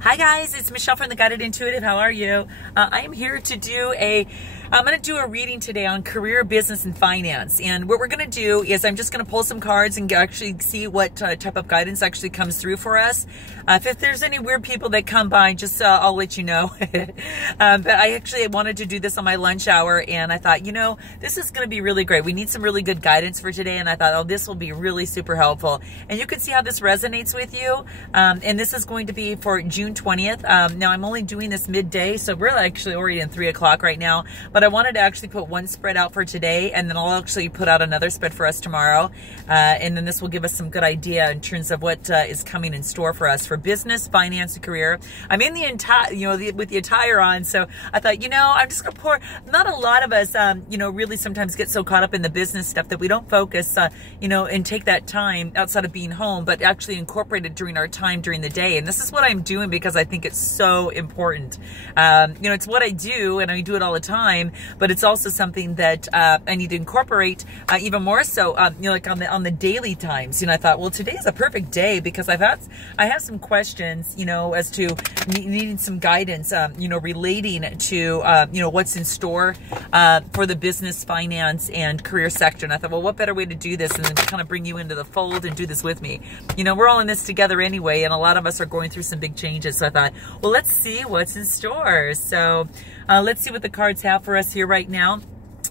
Hi guys, it's Michelle from The Guided Intuitive. How are you? I am here to do I'm going to do a reading today on career, business, and finance. And what we're going to do is I'm just going to pull some cards and actually see what type of guidance actually comes through for us. If there's any weird people that come by, just I'll let you know. But I actually wanted to do this on my lunch hour, and I thought, you know, this is going to be really great. We need some really good guidance for today, and I thought, oh, this will be really super helpful. And you can see how this resonates with you. And this is going to be for June 20th. Now, I'm only doing this midday, so we're actually already in 3 o'clock right now. But I wanted to actually put one spread out for today, and then I'll actually put out another spread for us tomorrow. And then this will give us some good idea in terms of what is coming in store for us for business, finance, and career. I'm in the entire, with the attire on, so I thought, you know, I'm just gonna pour. Not a lot of us, really sometimes get so caught up in the business stuff that we don't focus, and take that time outside of being home, but actually incorporate it during our time during the day. And this is what I'm doing because I think it's so important. It's what I do, and I do it all the time. But it's also something that I need to incorporate even more so, like on the daily times. I thought, well, today is a perfect day because I have some questions, as to needing some guidance, relating to, what's in store for the business, finance, and career sector. And I thought, well, what better way to do this and then kind of bring you into the fold and do this with me? We're all in this together anyway, and a lot of us are going through some big changes. So I thought, well, let's see what's in store. So let's see what the cards have for us here right now.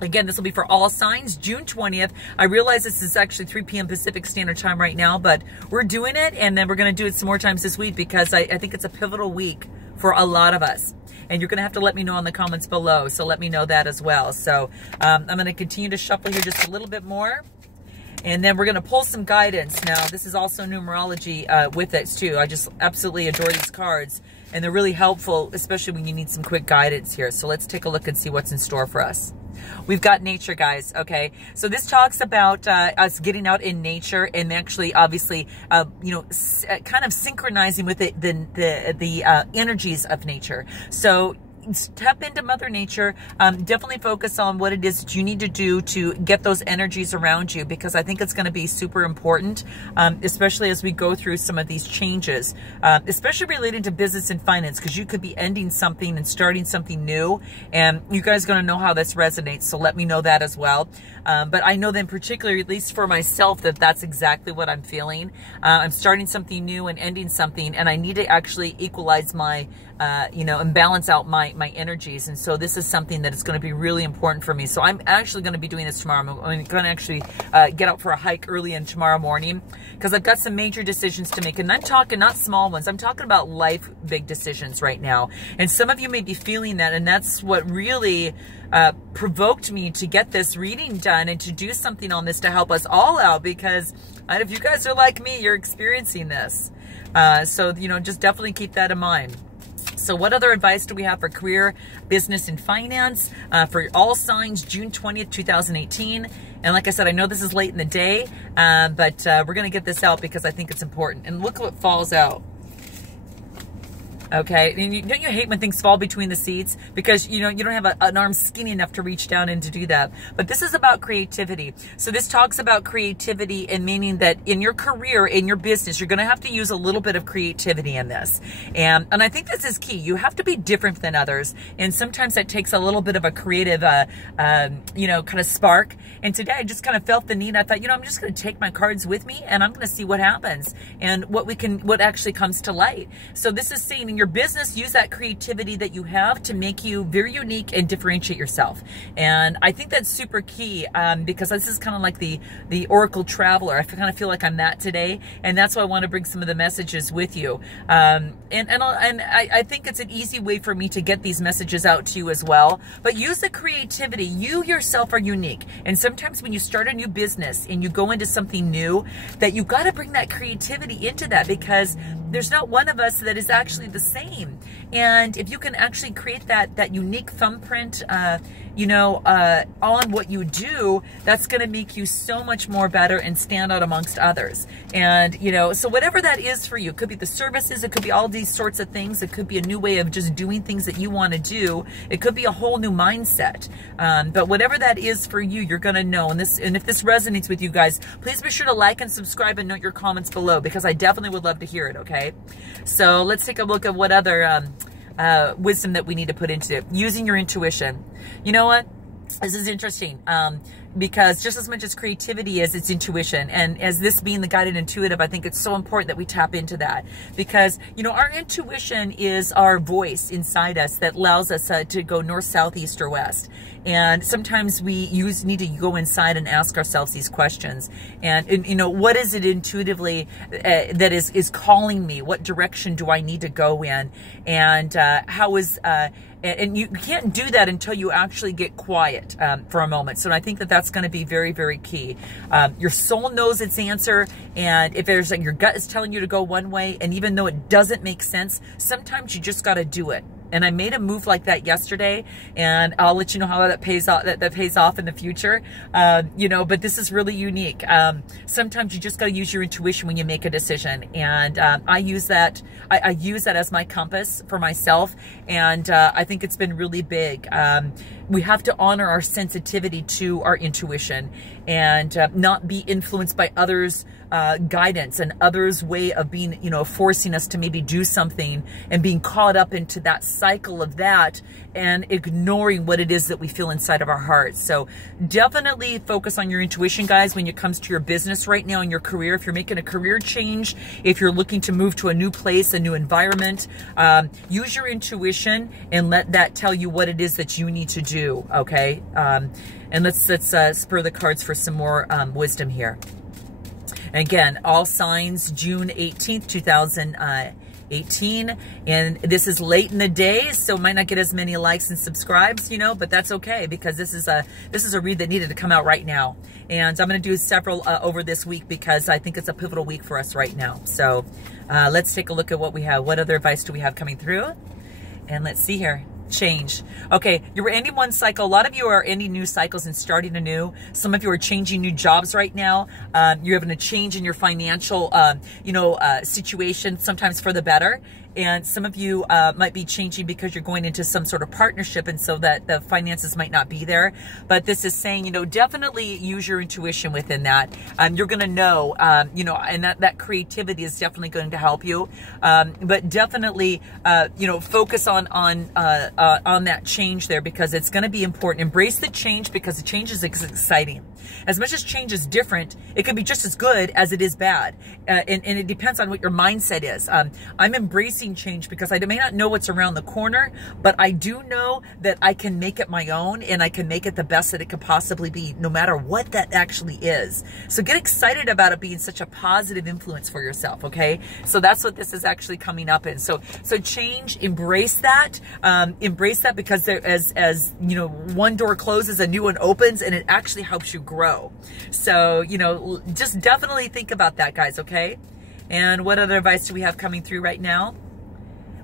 Again, this will be for all signs, June 20th. I realize this is actually 3 p.m. Pacific Standard Time right now, but we're doing it, and then we're going to do it some more times this week because I think it's a pivotal week for a lot of us. And you're going to have to let me know in the comments below, so let me know that as well. So I'm going to continue to shuffle here just a little bit more. And then we're going to pull some guidance. Now, this is also numerology with it, too. I just absolutely adore these cards. And they're really helpful, especially when you need some quick guidance here. So let's take a look and see what's in store for us. We've got nature, guys, okay? So this talks about us getting out in nature and actually, obviously, kind of synchronizing with the energies of nature. So step into Mother Nature. Definitely focus on what it is that you need to do to get those energies around you, because I think it's going to be super important, especially as we go through some of these changes, especially related to business and finance, because you could be ending something and starting something new, and you guys are going to know how this resonates, so let me know that as well. But I know that in particular, at least for myself, that's exactly what I'm feeling. I'm starting something new and ending something, and I need to actually equalize my and balance out my energies. And so this is something that is going to be really important for me. So I'm actually going to be doing this tomorrow. I'm going to actually get out for a hike early in tomorrow morning because I've got some major decisions to make. And I'm talking not small ones. I'm talking about life big decisions right now. And some of you may be feeling that. And that's what really provoked me to get this reading done and to do something on this to help us all out, because if you guys are like me, you're experiencing this. So, just definitely keep that in mind. So what other advice do we have for career, business, and finance for all signs, June 20th, 2018? And like I said, I know this is late in the day, but we're going to get this out because I think it's important. And look what falls out. Okay, and don't you hate when things fall between the seats? Because, you don't have an arm skinny enough to reach down and to do that. But this is about creativity. So this talks about creativity, and meaning that in your career, in your business, you're going to have to use a little bit of creativity in this. And I think this is key. You have to be different than others. And sometimes that takes a little bit of a creative, kind of spark. And today I just kind of felt the need. I thought, I'm just going to take my cards with me and I'm going to see what happens and what actually comes to light. So this is saying in your business, use that creativity that you have to make you very unique and differentiate yourself. And I think that's super key, because this is kind of like the Oracle Traveler. I kind of feel like I'm that today, and that's why I want to bring some of the messages with you. And I think it's an easy way for me to get these messages out to you as well. But use the creativity. You yourself are unique, and sometimes when you start a new business and you go into something new, that you got to bring that creativity into that, because there's not one of us that is actually the same. And if you can actually create that unique thumbprint, on what you do, that's going to make you so much more better and stand out amongst others. And, so whatever that is for you, it could be the services, it could be all these sorts of things. It could be a new way of just doing things that you want to do. It could be a whole new mindset. But whatever that is for you, you're going to know. And if this resonates with you guys, please be sure to like and subscribe and note your comments below, because I definitely would love to hear it, okay? So let's take a look at what other wisdom that we need to put into it. Using your intuition. You know what? This is interesting. Because just as much as creativity is, it's intuition. And as this being the guided intuitive, I think it's so important that we tap into that. Because, you know, our intuition is our voice inside us that allows us to go north, south, east, or west. And sometimes we need to go inside and ask ourselves these questions. And you know, what is it intuitively that is calling me? What direction do I need to go in? And how is... and you can't do that until you actually get quiet for a moment. So I think that that's going to be very, very key. Your soul knows its answer, and if there's like your gut is telling you to go one way, and even though it doesn't make sense, sometimes you just got to do it. And I made a move like that yesterday, and I'll let you know how that pays off. That pays off in the future, you know. But this is really unique. Sometimes you just got to use your intuition when you make a decision, and I use that. I use that as my compass for myself, and I think it's been really big. We have to honor our sensitivity to our intuition, and not be influenced by others' guidance and others' way of being, you know, forcing us to maybe do something and being caught up into that cycle of that and ignoring what it is that we feel inside of our hearts. So definitely focus on your intuition, guys, when it comes to your business right now and your career. If you're making a career change, if you're looking to move to a new place, a new environment, use your intuition and let that tell you what it is that you need to do, okay? And let's spur the cards for some more wisdom here. Again, all signs, June 18th, 2018. And this is late in the day, so might not get as many likes and subscribes, you know, but that's okay, because this is a read that needed to come out right now. And I'm going to do several over this week because I think it's a pivotal week for us right now. So let's take a look at what we have. What other advice do we have coming through? And let's see here. Change. Okay, you're ending one cycle. A lot of you are ending new cycles and starting anew. Some of you are changing new jobs right now. You're having a change in your financial, situation, sometimes for the better. And some of you might be changing because you're going into some sort of partnership, and so that the finances might not be there. But this is saying, you know, definitely use your intuition within that. You're going to know, and that creativity is definitely going to help you. But definitely, focus on that change there, because it's going to be important. Embrace the change, because the change is exciting. As much as change is different, it can be just as good as it is bad. And it depends on what your mindset is. I'm embracing change because I may not know what's around the corner, but I do know that I can make it my own, and I can make it the best that it could possibly be, no matter what that actually is. So get excited about it being such a positive influence for yourself, okay? So that's what this is actually coming up in. So change, embrace that. Embrace that, because there, as you know, one door closes, a new one opens, and it actually helps you grow. So, you know, just definitely think about that, guys, okay? And what other advice do we have coming through right now?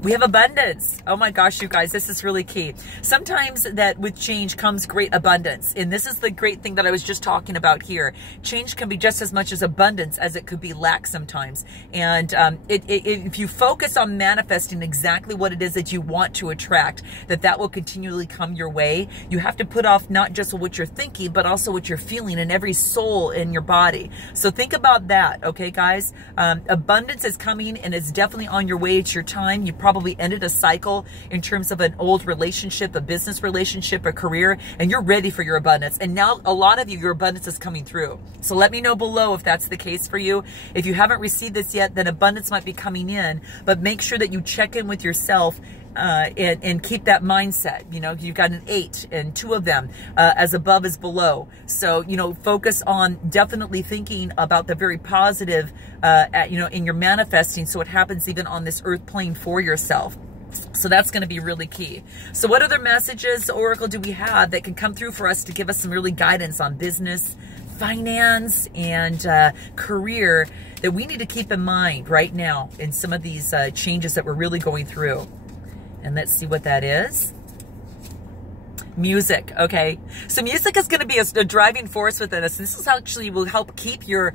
We have abundance. Oh my gosh, you guys, this is really key. Sometimes that with change comes great abundance. And this is the great thing that I was just talking about here. Change can be just as much as abundance as it could be lack sometimes. And if you focus on manifesting exactly what it is that you want to attract, that will continually come your way. You have to put off not just what you're thinking, but also what you're feeling in every soul in your body. So think about that, okay, guys? Abundance is coming, and it's definitely on your way. It's your time. You probably ended a cycle in terms of an old relationship, a business relationship, a career, and you're ready for your abundance. And now a lot of you, your abundance is coming through. So let me know below if that's the case for you. If you haven't received this yet, then abundance might be coming in, but make sure that you check in with yourself and keep that mindset. You know, you've got an 8 and 2 of them, as above as below. So, you know, focus on definitely thinking about the very positive, in your manifesting, so it happens even on this earth plane for yourself. So that's going to be really key. So what other messages, Oracle, do we have that can come through for us to give us some really guidance on business, finance, and career that we need to keep in mind right now in some of these changes that we're really going through? And let's see what that is. music, okay? So music is going to be a driving force within us. This is actually will help keep your,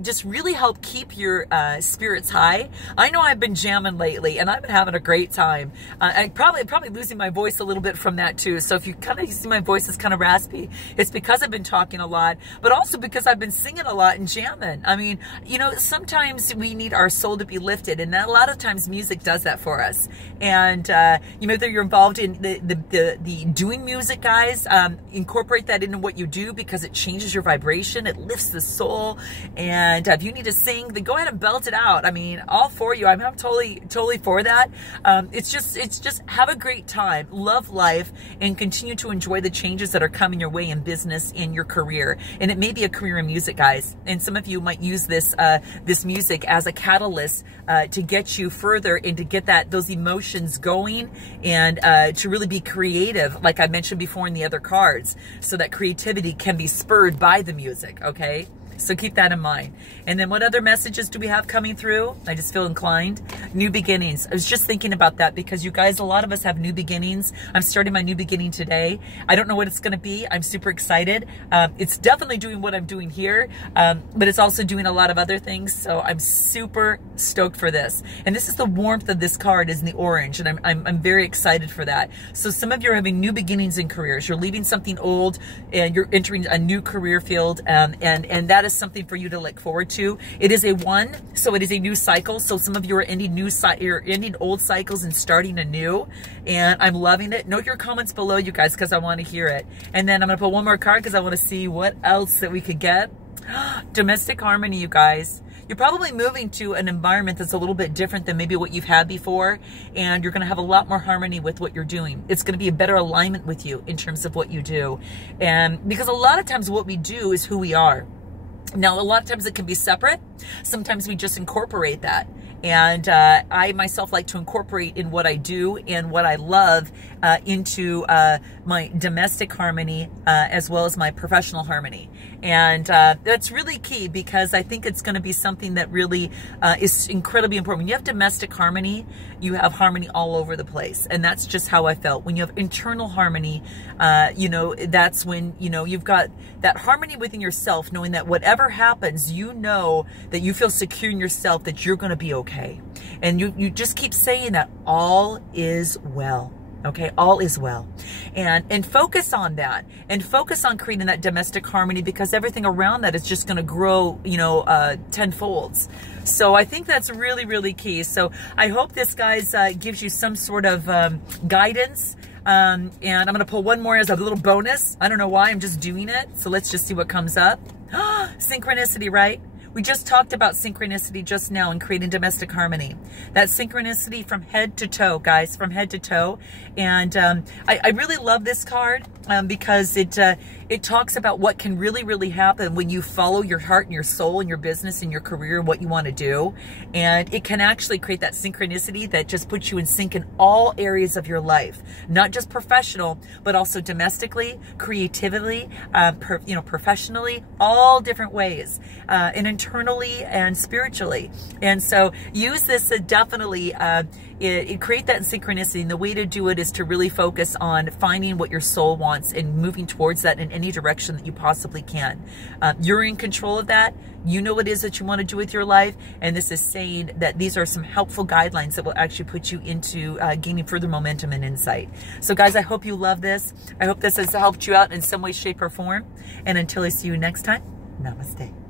just really help keep your spirits high. I know I've been jamming lately, and I've been having a great time. I'm probably losing my voice a little bit from that too. So if you kind of see my voice is kind of raspy, it's because I've been talking a lot, but also because I've been singing a lot and jamming. I mean, you know, sometimes we need our soul to be lifted, and a lot of times music does that for us. And you know, whether you're involved in the doing music, guys, incorporate that into what you do, because it changes your vibration, it lifts the soul. And if you need to sing, then go ahead and belt it out. I mean, all for you. I'm totally for that. It's just have a great time, love life, and continue to enjoy the changes that are coming your way in business, in your career. And it may be a career in music, guys. And some of you might use this this music as a catalyst to get you further and to get those emotions going, and to really be creative, like I mentioned before in the other cards, so that creativity can be spurred by the music, okay? So keep that in mind. And then what other messages do we have coming through? I just feel inclined. New beginnings. I was just thinking about that, because you guys, a lot of us have new beginnings. I'm starting my new beginning today. I don't know what it's going to be. I'm super excited. It's definitely doing what I'm doing here, but it's also doing a lot of other things. So I'm super stoked for this. And this is the warmth of this card, is in the orange, and I'm very excited for that. So some of you are having new beginnings in careers. You're leaving something old and you're entering a new career field, and that is something for you to look forward to. It is a 1, so it is a new cycle. So some of you are ending you're ending old cycles and starting anew, and I'm loving it. Note your comments below, you guys, because I want to hear it. And then I'm going to put one more card because I want to see what else that we could get. Domestic harmony, you guys. You're probably moving to an environment that's a little bit different than maybe what you've had before, and you're going to have a lot more harmony with what you're doing. It's going to be a better alignment with you in terms of what you do. And because a lot of times what we do is who we are. Now, a lot of times it can be separate. Sometimes we just incorporate that. And I myself like to incorporate in what I do and what I love into my domestic harmony as well as my professional harmony. And that's really key, because I think it's going to be something that really is incredibly important. When you have domestic harmony, you have harmony all over the place. And that's just how I felt. When you have internal harmony, you know, that's when, you know, you've got that harmony within yourself, knowing that whatever happens, you know that you feel secure in yourself, that you're going to be okay. And you just keep saying that all is well. Okay, all is well. And focus on that, and focus on creating that domestic harmony, because everything around that is just going to grow, you know, tenfolds. So I think that's really, really key. So I hope this, guys, gives you some sort of guidance. And I'm going to pull one more as a little bonus. I don't know why, I'm just doing it. So let's just see what comes up. Synchronicity, right? We just talked about synchronicity just now in creating domestic harmony. That synchronicity from head to toe, guys, from head to toe. And I really love this card because it talks about what can really, really happen when you follow your heart and your soul and your business and your career and what you want to do. And it can actually create that synchronicity that just puts you in sync in all areas of your life, not just professional, but also domestically, creatively, you know, professionally, all different ways, and internally and spiritually. And so use this to definitely it create that synchronicity. And the way to do it is to really focus on finding what your soul wants and moving towards that in any direction that you possibly can. You're in control of that. You know what it is that you want to do with your life. And this is saying that these are some helpful guidelines that will actually put you into gaining further momentum and insight. So guys, I hope you love this. I hope this has helped you out in some way, shape, or form. And until I see you next time, namaste.